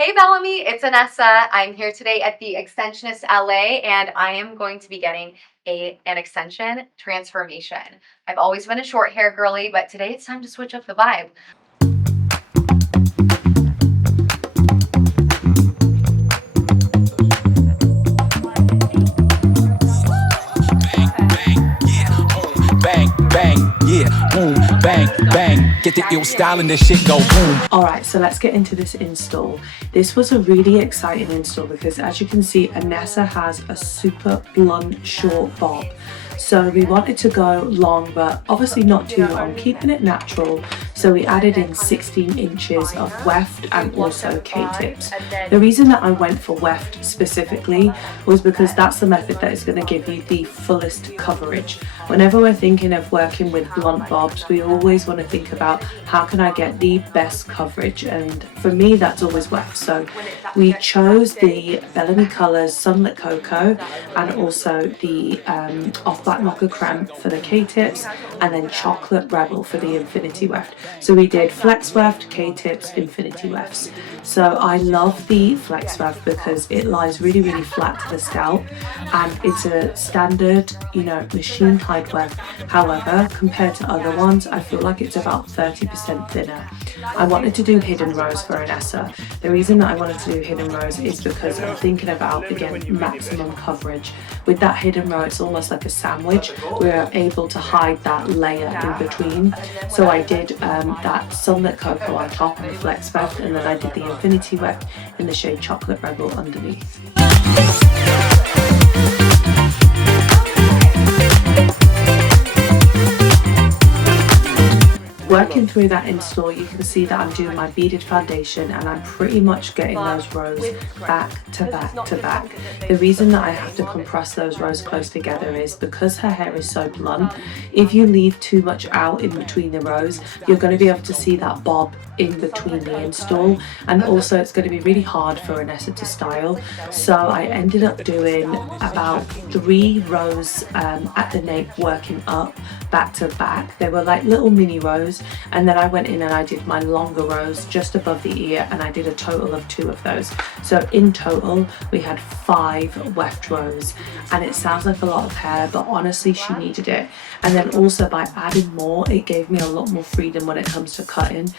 Hey Bellamy, it's Anessa. I'm here today at the Extensionist LA and I am going to be getting an extension transformation. I've always been a short hair girly, but today it's time to switch up the vibe. Get the ill style and this shit go boom. Alright, so let's get into this install. This was a really exciting install because as you can see, Anessa has a super blunt short bob. So we wanted to go long, but obviously not too long, keeping it natural. So we added in 16 inches of weft and also K-tips. The reason that I went for weft specifically was because that's the method that is going to give you the fullest coverage. Whenever we're thinking of working with blunt bobs, we always want to think about how can I get the best coverage, and for me that's always weft. So we chose the Bellami Colors Sunlit Cocoa and also the Off Black Mocha Creme for the K-tips, and then Chocolate Rebel for the Infinity Weft. So we did Flex Weft, K-tips, Infinity Wefts. So I love the Flex Weft because it lies really flat to the scalp, and it's a standard, machine type weft. However, compared to other ones, I feel like it's about 30% thinner. I wanted to do hidden rows for Anessa. The reason that I wanted to do hidden rows is because I'm thinking about, again, maximum coverage. With that hidden row, it's almost like a sandwich. We're able to hide that layer in between. So I did that Sunlit Cocoa on top and the Flex Weft, and then I did the Infinity Weft in the shade Chocolate Rebel underneath. Working through that install, you can see that I'm doing my beaded foundation and I'm pretty much getting those rows back to back to back. The reason that I have to compress those rows close together is because her hair is so blunt. If you leave too much out in between the rows, you're going to be able to see that bob in between the install, and also it's going to be really hard for Anessa to style. So I ended up doing about 3 rows at the nape, working up back to back. They were like little mini rows, and then I went in and I did my longer rows just above the ear, and I did a total of 2 of those. So in total we had 5 weft rows, and it sounds like a lot of hair, but honestly she needed it. And then also by adding more, it gave me a lot more freedom when it comes to cutting.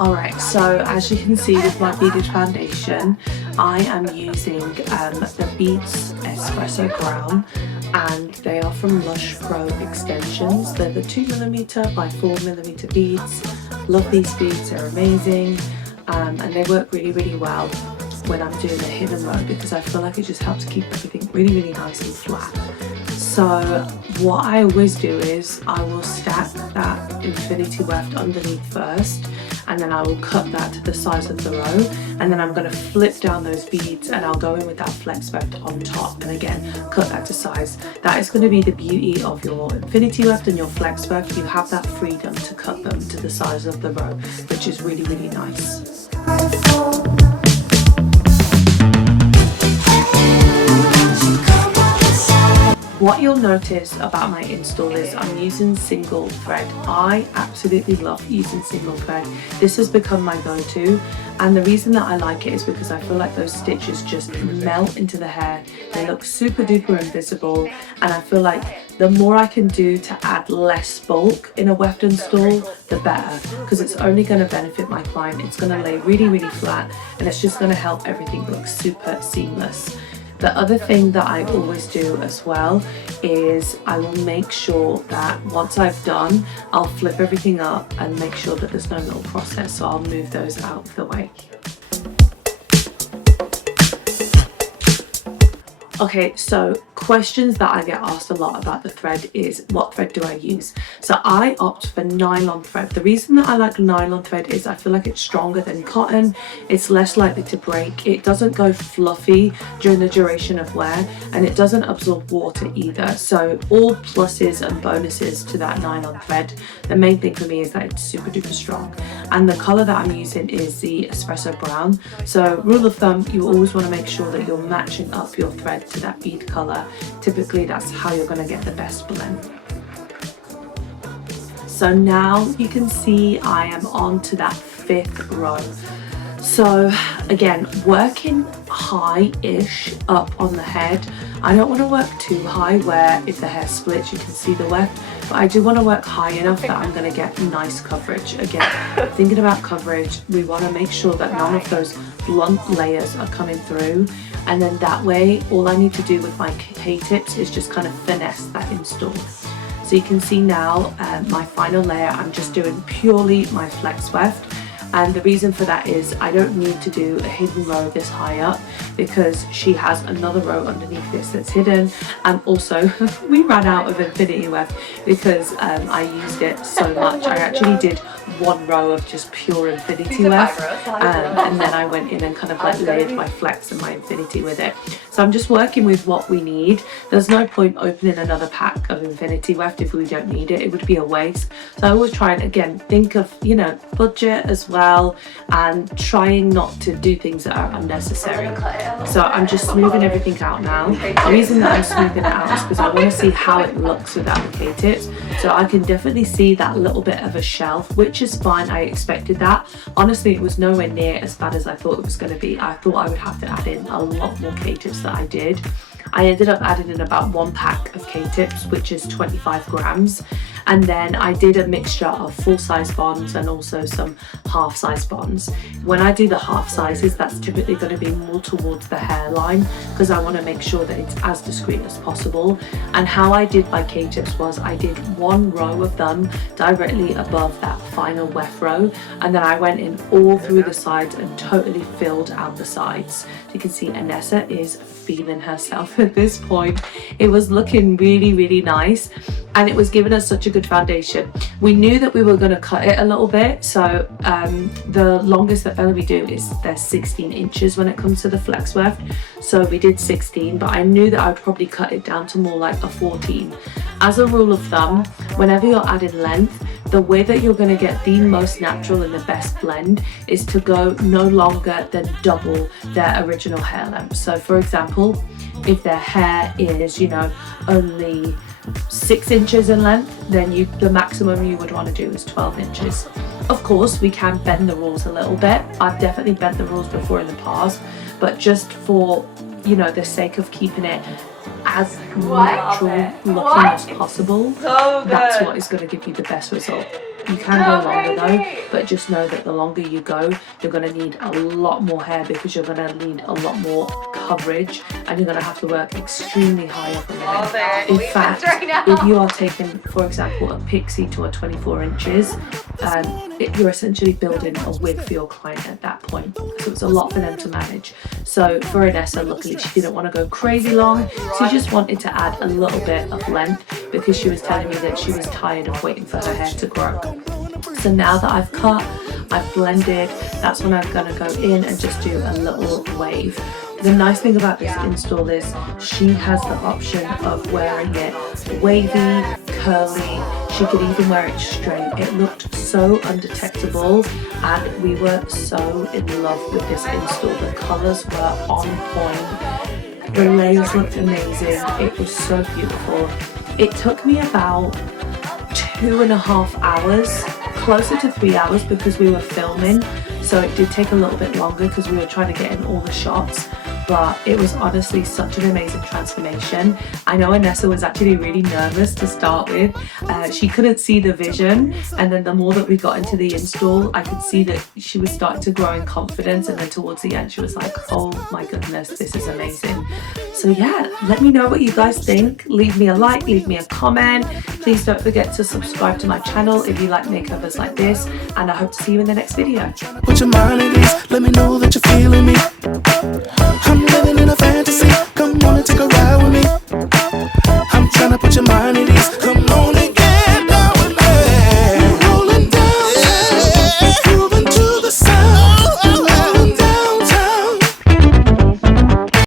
Alright, so as you can see with my beaded foundation, I am using the Beads Espresso Brown, and they are from Lush Pro Extensions. They're the 2mm by 4mm beads. Love these beads, they're amazing, and they work really well when I'm doing a hidden row because I feel like it just helps keep everything really nice and flat. So what I always do is I will stack that Infinity Weft underneath first, and then I will cut that to the size of the row, and then I'm going to flip down those beads and I'll go in with that Flex Weft on top, and again cut that to size. That is going to be the beauty of your Infinity Weft and your Flex Weft. You have that freedom to cut them to the size of the row, which is really nice. What you'll notice about my install is I'm using single thread. I absolutely love using single thread. This has become my go-to, and the reason that I like it is because I feel like those stitches just melt into the hair. They look super duper invisible, and I feel like the more I can do to add less bulk in a weft install, the better, because it's only going to benefit my client. It's going to lay really flat, and it's just going to help everything look super seamless. The other thing that I always do as well is I will make sure that once I've done, I'll flip everything up and make sure that there's no little process, so I'll move those out of the way. Okay, so questions that I get asked a lot about the thread is, what thread do I use? So I opt for nylon thread. The reason that I like nylon thread is I feel like it's stronger than cotton, it's less likely to break, it doesn't go fluffy during the duration of wear, and it doesn't absorb water either. So all pluses and bonuses to that nylon thread. The main thing for me is that it's super duper strong, and the color that I'm using is the Espresso Brown. So rule of thumb, you always want to make sure that you're matching up your thread to that bead color. Typically that's how you're going to get the best blend. So now you can see I am on to that 5th row. So again, working high-ish up on the head. I don't want to work too high where if the hair splits you can see the weft, but I do want to work high enough that I'm going to get nice coverage. Again, thinking about coverage, we want to make sure that none of those blunt layers are coming through, and then that way all I need to do with my K-tips is just kind of finesse that install. So you can see now my final layer, I'm just doing purely my flex weft. And the reason for that is I don't need to do a hidden row this high up because she has another row underneath this that's hidden. And also we ran out of infinity weft because I used it so much. I actually did 1 row of just pure infinity weft, and then I went in and kind of like layered my flex and my infinity with it. So I'm just working with what we need. There's no point opening another pack of infinity weft if we don't need it. It would be a waste. So I always try and again think of, you know, budget as well, and trying not to do things that are unnecessary. So I'm just smoothing everything out now. The reason that I'm smoothing it out is because I want to see how it looks without the K-tips. So I can definitely see that little bit of a shelf, which is fine. I expected that. Honestly, it was nowhere near as bad as I thought it was going to be. I thought I would have to add in a lot more K-tips than I did. I ended up adding in about 1 pack of K-tips, which is 25 grams. And then I did a mixture of full-size bonds and also some half-size bonds. When I do the half sizes, that's typically going to be more towards the hairline because I want to make sure that it's as discreet as possible. And how I did my K-tips was I did 1 row of them directly above that final weft row, and then I went in all through the sides and totally filled out the sides. So you can see Anessa is feeling herself at this point. It was looking really, really nice, and it was giving us such a good foundation. We knew that we were going to cut it a little bit, so the longest that Bellami do is they're 16 inches when it comes to the flex weft, so we did 16, but I knew that I would probably cut it down to more like a 14. As a rule of thumb, whenever you're adding length, the way that you're going to get the most natural and the best blend is to go no longer than double their original hair length. So for example, if their hair is, you know, only 6 inches in length, then the maximum you would want to do is 12 inches. Of course, we can bend the rules a little bit. I've definitely bent the rules before in the past, but just for, you know, the sake of keeping it as natural looking as possible, that's what is going to give you the best result. You can go longer though, but just know that the longer you go, you're going to need a lot more hair because you're going to need a lot more coverage, and you're going to have to work extremely high up on the head. In fact, if you are taking, for example, a pixie to a 24 inches, you're essentially building a wig for your client at that point. So it's a lot for them to manage. So for Anessa, luckily she didn't want to go crazy long, so she just wanted to add a little bit of length because she was telling me that she was tired of waiting for her hair to grow. So now that I've cut, I've blended, that's when I'm going to go in and just do a little wave. The nice thing about this install is she has the option of wearing it wavy, curly, she could even wear it straight. It looked so undetectable, and we were so in love with this install. The colours were on point, the layers looked amazing, it was so beautiful. It took me about 2.5 hours, closer to 3 hours because we were filming, so it did take a little bit longer because we were trying to get in all the shots. But it was honestly such an amazing transformation. I know Anessa was actually really nervous to start with. She couldn't see the vision, and then the more that we got into the install, I could see that she was starting to grow in confidence, and then towards the end she was like, oh my goodness, this is amazing. So yeah, let me know what you guys think. Leave me a like, leave me a comment. Please don't forget to subscribe to my channel if you like makeovers like this, and I hope to see you in the next video. Put your mind at ease, let me know that you're feeling me. I'm living in a fantasy.